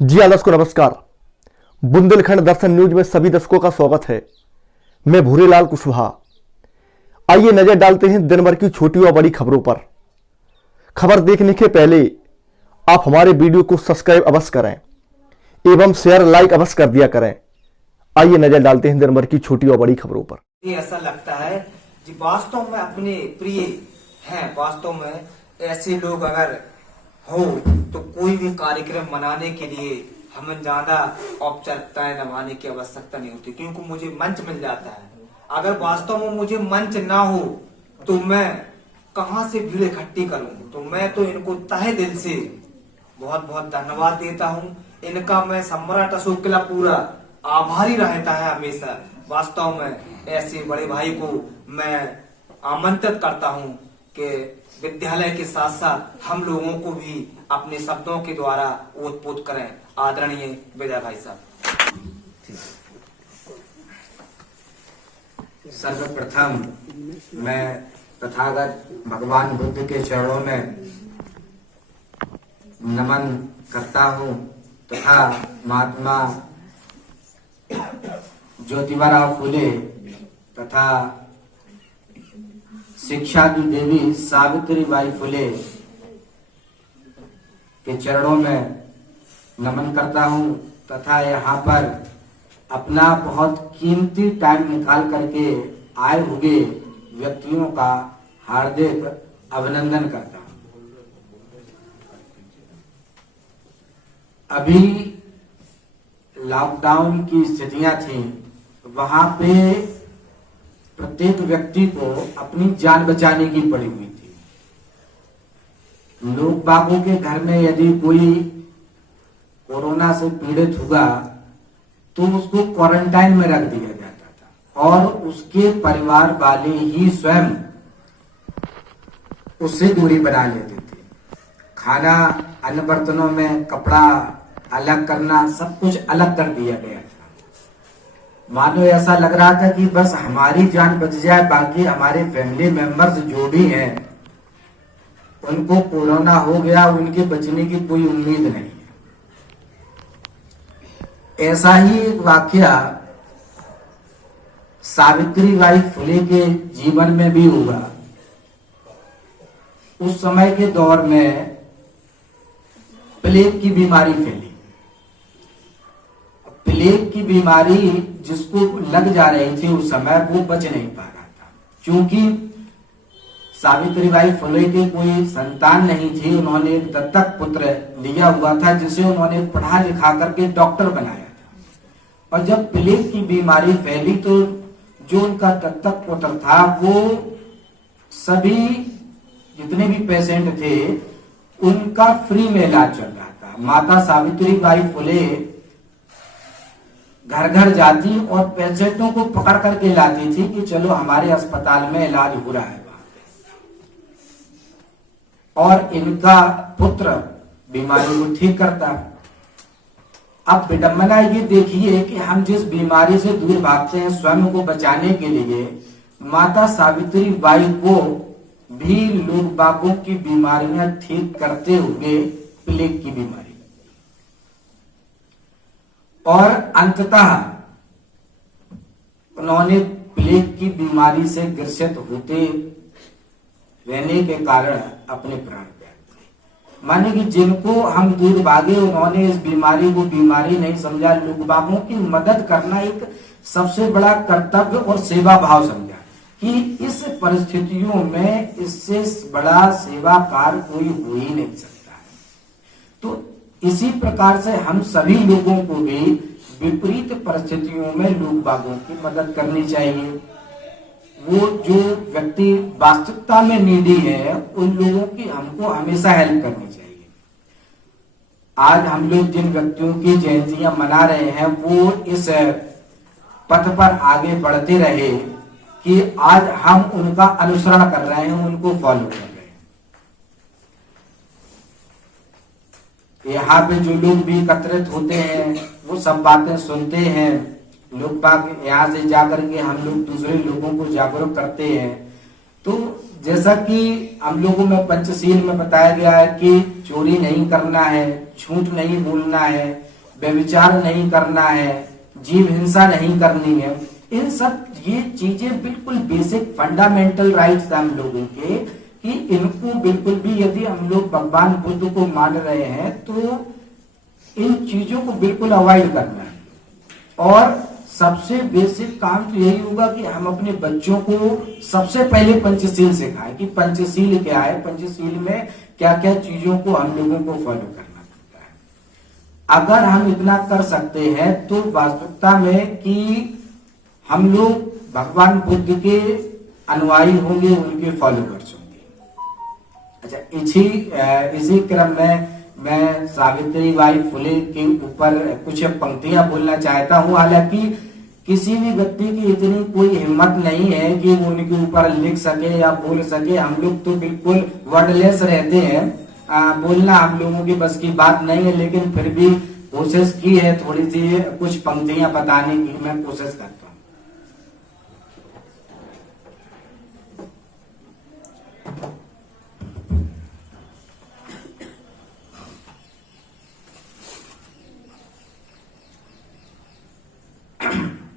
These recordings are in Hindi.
जी हाँ दोस्तों, नमस्कार। बुंदेलखंड दर्शन न्यूज में सभी दर्शकों का स्वागत है। मैं भूरेलाल कुशवाहा। आइए नजर डालते हैं दिन भर की छोटी और बड़ी खबरों पर। खबर देखने के पहले आप हमारे वीडियो को सब्सक्राइब अवश्य करें एवं शेयर लाइक अवश्य कर दिया करें। आइए नजर डालते हैं दिन भर की छोटी और बड़ी खबरों पर। ये ऐसा लगता है कि वास्तव में अपने प्रिय हैं। वास्तव में ऐसे लोग अगर हो तो कोई भी कार्यक्रम मनाने के लिए हमें ज्यादा औपचारिकताएं निभाने की आवश्यकता नहीं होती, क्योंकि मुझे मंच मिल जाता है। अगर वास्तव में मुझे मंच ना हो तो मैं कहां से भीड़ इकट्ठी करूं? तो मैं तो इनको तहे दिल से बहुत बहुत धन्यवाद देता हूं। इनका मैं सम्राट अशोक किला पूरा आभारी रहता है हमेशा। वास्तव में ऐसे बड़े भाई को मैं आमंत्रित करता हूं कि विद्यालय के साथ साथ हम लोगों को भी अपने शब्दों के द्वारा ओतप्रोत करें। आदरणीय विजय भाई साहब। सर्वप्रथम मैं तथागत भगवान बुद्ध के चरणों में नमन करता हूं तथा महात्मा ज्योतिबा फुले तथा शिक्षा की देवी सावित्रीबाई फुले के चरणों में नमन करता हूं तथा यहाँ पर अपना बहुत कीमती टाइम निकाल करके आए हुए व्यक्तियों का हार्दिक अभिनंदन करता हूं। अभी लॉकडाउन की स्थितियां थी, वहां पे प्रत्येक व्यक्ति को अपनी जान बचाने की पड़ी हुई थी। लोग बागों के घर में यदि कोई कोरोना से पीड़ित हुआ तो उसको क्वारंटाइन में रख दिया जाता था और उसके परिवार वाले ही स्वयं उससे दूरी बना लेते थे। खाना, अन्य बर्तनों में कपड़ा अलग करना, सब कुछ अलग कर दिया गया था। मानो ऐसा लग रहा था कि बस हमारी जान बच जाए, बाकी हमारे फैमिली मेंबर्स जो भी हैं उनको कोरोना हो गया, उनके बचने की कोई उम्मीद नहीं है। ऐसा ही एक वाकया सावित्रीबाई फुले के जीवन में भी हुआ। उस समय के दौर में प्लेग की बीमारी फैली। प्लेग की बीमारी जिसको लग जा रही थी उस समय, वो बच नहीं पा रहा था। क्योंकि सावित्रीबाई फुले के कोई संतान नहीं थी, उन्होंने एक दत्तक पुत्र लिया हुआ था जिसे उन्होंने पढ़ा लिखा करके डॉक्टर बनाया था। और जब प्लेग की बीमारी फैली तो जो उनका दत्तक पुत्र था वो सभी जितने भी पेशेंट थे उनका फ्री में इलाज चल रहा था। माता सावित्रीबाई फुले घर घर जाती और पेशेंटों को पकड़ करके लाती थी कि चलो हमारे अस्पताल में इलाज हो रहा है वहां पे। और इनका पुत्र बीमारी को ठीक करता। अब विडंबना ये देखिए कि हम जिस बीमारी से दूर भागते हैं स्वयं को बचाने के लिए, माता सावित्रीबाई को भी लोग बागों की बीमारियां ठीक करते हुए प्लेग की बीमारी, और अंततः उन्होंने प्लेग की बीमारी से ग्रसित होते रहने के कारण अपने प्राण त्याग दिए। माने कि जिनको हम दूर भागे, उन्होंने इस बीमारी को बीमारी नहीं समझा, लोग बागों की मदद करना एक सबसे बड़ा कर्तव्य और सेवा भाव समझा कि इस परिस्थितियों में इससे बड़ा सेवा कार्य कोई हो ही नहीं सकता है। तो इसी प्रकार से हम सभी लोगों को भी विपरीत परिस्थितियों में लोग बागों की मदद करनी चाहिए। वो जो व्यक्ति वास्तविकता में नीडी है उन लोगों की हमको हमेशा हेल्प करनी चाहिए। आज हम लोग जिन व्यक्तियों की जयंतियां मना रहे हैं वो इस पथ पर आगे बढ़ते रहे कि आज हम उनका अनुसरण कर रहे हैं, उनको फॉलो कर रहे हैं। यहाँ पे जो लोग भी एकत्रित होते हैं वो सब बातें सुनते हैं। लोग बाग यहाँ से जाकर के हम लोग दूसरे लोगों को जागरूक करते हैं। तो जैसा कि हम लोगों में पंचशील में बताया गया है कि चोरी नहीं करना है, झूठ नहीं बोलना है, व्यभिचार नहीं करना है, जीव हिंसा नहीं करनी है। इन सब ये चीजें बिल्कुल बेसिक फंडामेंटल राइट्स हम लोगों के, कि इनको बिल्कुल भी, यदि हम लोग भगवान बुद्ध को मान रहे हैं तो इन चीजों को बिल्कुल अवॉइड करना है। और सबसे बेसिक काम तो यही होगा कि हम अपने बच्चों को सबसे पहले पंचशील सिखाएं कि पंचशील क्या है, पंचशील में क्या क्या चीजों को हम लोगों को फॉलो करना पड़ता है। अगर हम इतना कर सकते हैं तो वास्तविकता में कि हम लोग भगवान बुद्ध के अनुयायी होंगे, उनके फॉलोअर्स होंगे। अच्छा, इसी क्रम में मैं सावित्रीबाई फुले के ऊपर कुछ पंक्तियां बोलना चाहता हूं। हालांकि किसी भी व्यक्ति की इतनी कोई हिम्मत नहीं है कि वो उनके ऊपर लिख सके या बोल सके। हम लोग तो बिल्कुल वर्डलेस रहते हैं, बोलना हम लोगों की बस की बात नहीं है, लेकिन फिर भी कोशिश की है, थोड़ी सी कुछ पंक्तियां बताने की मैं कोशिश करता हूँ।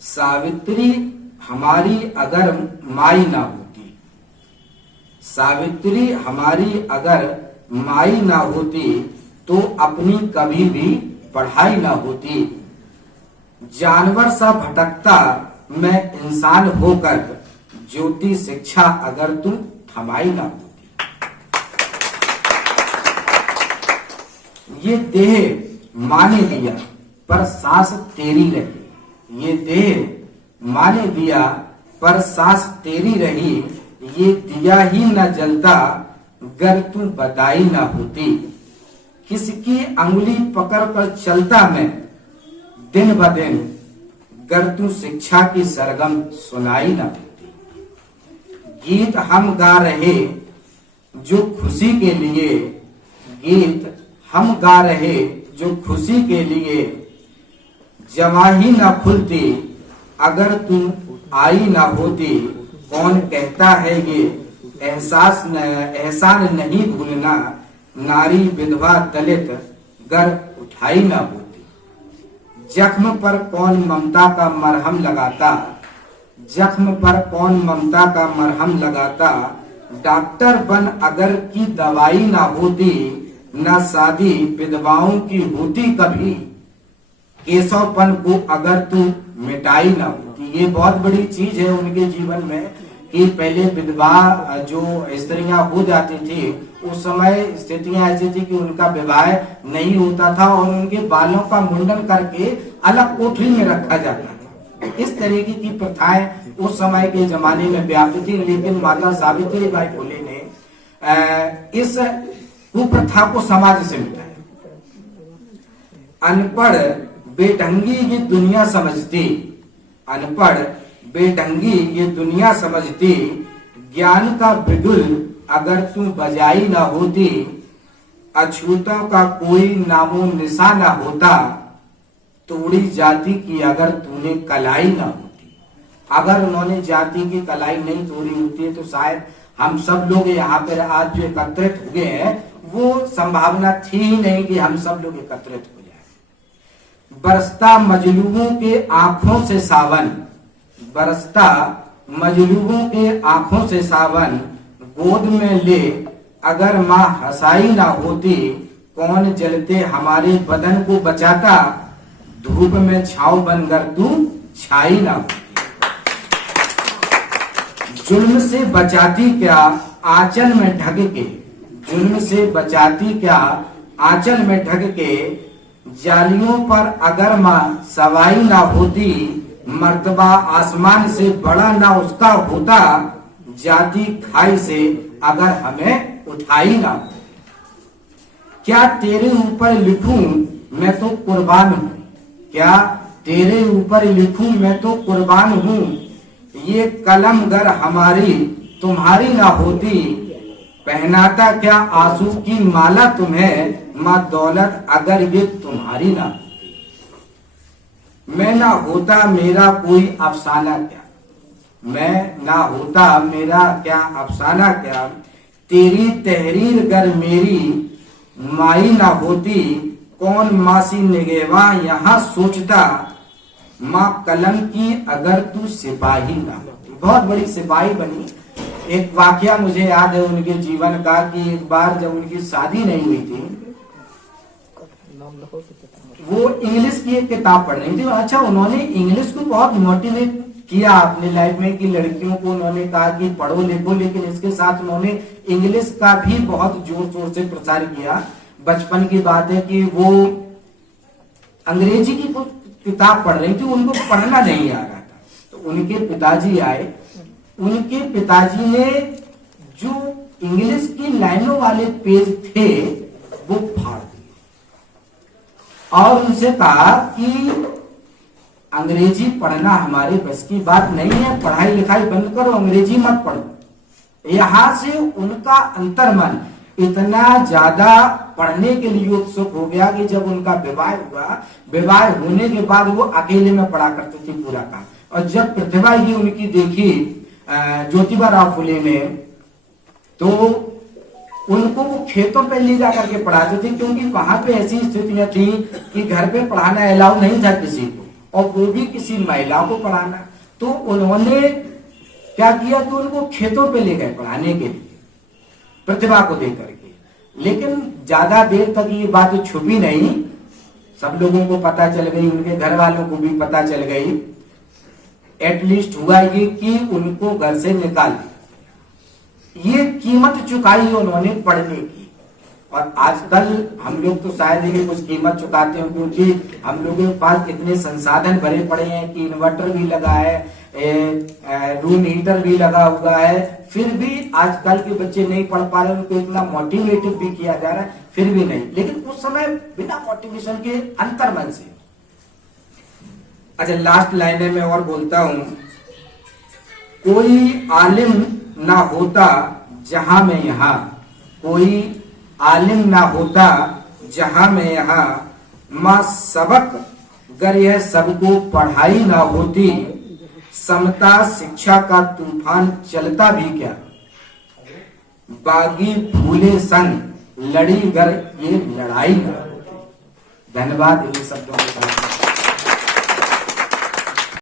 सावित्री हमारी अगर माई ना होती, सावित्री हमारी अगर माई ना होती तो अपनी कभी भी पढ़ाई ना होती। जानवर सा भटकता मैं इंसान होकर, ज्योति शिक्षा अगर तुम थमाई ना होती। ये देह माने दिया पर सांस तेरी रही, ये देह माने दिया पर सांस तेरी रही। ये दिया ही न जलता गर तू बताई ना होती। किसकी अंगुली पकड़ कर चलता मैं दिन ब दिन, गर तू शिक्षा की सरगम सुनाई ना होती। गीत हम गा रहे जो खुशी के लिए, गीत हम गा रहे जो खुशी के लिए। जवाही ना खुलती अगर तू आई ना होती। कौन कहता है ये एहसान नहीं भूलना, नारी विधवा दलित गर उठाई ना होती। जख्म पर कौन ममता का मरहम लगाता, जख्म पर कौन ममता का मरहम लगाता। डॉक्टर बन अगर की दवाई ना होती, न शादी विधवाओं की होती कभी। केशवपन को अगर तू मिटाई ना होती। ये बहुत बड़ी चीज है उनके जीवन में कि पहले विधवा जो स्त्रियां हो जाती थी, उस समय स्थितियां ऐसी थी कि उनका विवाह नहीं होता था और उनके बालों का मुंडन करके अलग कोठरी में रखा जाता था। इस तरीके की प्रथाएं उस समय के जमाने में व्याप्त थी, लेकिन माता सावित्रीबाई फुले ने इस कुप्रथा को समाज से मिटाया। अनपढ़ बेढंगी ये दुनिया समझती, अनपढ़ बेढंगी ये दुनिया समझती। ज्ञान का बिगुल अगर तू बजाई ना होती, अछूतों का कोई नामो निशा ना होता। तोड़ी जाति की अगर तूने कलाई ना होती। अगर उन्होंने जाति की कलाई नहीं तोड़ी होती तो शायद हम सब लोग यहाँ पर आज जो एकत्रित हुए हैं, वो संभावना थी ही नहीं कि हम सब लोग एकत्रित हो जाए। बरसता मजलूबों के आंखों से सावन, बरसता मजलूबों के आंखों से सावन। गोद में ले अगर माँ हंसाई ना होती, कौन जलते हमारे बदन को बचाता। धूप में छाव बनकर तू छाई ना होती। जुल्म से बचाती क्या आंचल में ढक के, जुल्म से बचाती क्या आंचल में ढक के। जालियों पर अगर माँ सवाई ना होती, मर्तबा आसमान से बड़ा ना उसका होता। जाति खाई से अगर हमें उठाई ना होती। क्या तेरे ऊपर लिखूं मैं तो कुर्बान हूं, क्या तेरे ऊपर लिखूं मैं तो कुर्बान हूं। ये कलम गर हमारी तुम्हारी ना होती, पहनाता क्या आंसू की माला तुम्हें। माँ दौलत अगर ये तुम्हारी ना होती। मैं ना होता मेरा कोई अफसाना क्या, मैं ना होता मेरा क्या अफसाना क्या। तेरी तहरीर गर मेरी माई ना होती, कौन मासी निगेवा यहाँ सोचता, माँ कलम की अगर तू सिपाही ना होती। बहुत बड़ी सिपाही बनी। एक वाकया मुझे याद है उनके जीवन का कि एक बार जब उनकी शादी नहीं हुई थी, वो इंग्लिश की एक किताब पढ़ रही थी। अच्छा, उन्होंने इंग्लिश को बहुत मोटिवेट किया अपनी लाइफ में कि लड़कियों को उन्होंने कहा कि पढ़ो लिखो, लेकिन इसके साथ उन्होंने इंग्लिश का भी बहुत जोर शोर से प्रचार किया। बचपन की बात है कि वो अंग्रेजी की किताब पढ़ रही थी, उनको पढ़ना नहीं आ रहा था। तो उनके पिताजी आए, उनके पिताजी ने जो इंग्लिश की लाइनों वाले पेज थे वो फाड़ दिए और उनसे कहा कि अंग्रेजी पढ़ना हमारे बस की बात नहीं है, पढ़ाई लिखाई बंद करो, अंग्रेजी मत पढ़ो। यहां से उनका अंतर्मन इतना ज्यादा पढ़ने के लिए उत्सुक हो गया कि जब उनका विवाह हुआ, विवाह होने के बाद वो अकेले में पढ़ा करते थे पूरा काम। और जब प्रतिभा ही उनकी देखी ज्योतिबा राव फुले ने, तो उनको वो खेतों पे ले जा करके पढ़ाते थे, क्योंकि वहां पे ऐसी स्थितियां थी कि घर पे पढ़ाना अलाउ नहीं था किसी को, और वो भी किसी महिला को पढ़ाना। तो उन्होंने क्या किया कि उनको खेतों पे ले गए पढ़ाने के लिए, प्रतिभा को देकर के। लेकिन ज्यादा देर तक ये बात छुपी नहीं, सब लोगों को पता चल गई, उनके घर वालों को भी पता चल गई। एटलीस्ट हुआ ये कि उनको घर से निकाल दिया। ये कीमत चुकाई उन्होंने पढ़ने की। और आजकल हम लोग तो शायद ही कुछ कीमत चुकाते हैं, क्योंकि हम लोगों के पास इतने संसाधन भरे पड़े हैं कि इन्वर्टर भी लगा है, रूम हीटर भी लगा हुआ है, फिर भी आजकल के बच्चे नहीं पढ़ पा रहे, उनको इतना मोटिवेटेड भी किया जा रहा है, फिर भी नहीं। लेकिन उस समय बिना मोटिवेशन के अंतर्मन से। अच्छा, लास्ट लाइन में और बोलता हूं, कोई आलिम ना होता जहां मैं यहां, कोई आलिम ना होता जहां मैं यहां, मां सबक गर यह सबको पढ़ाई ना होती, समता शिक्षा का तूफान चलता भी क्या, बागी फूले संग लड़ी गर ये लड़ाई ना होती। धन्यवाद इन शब्दों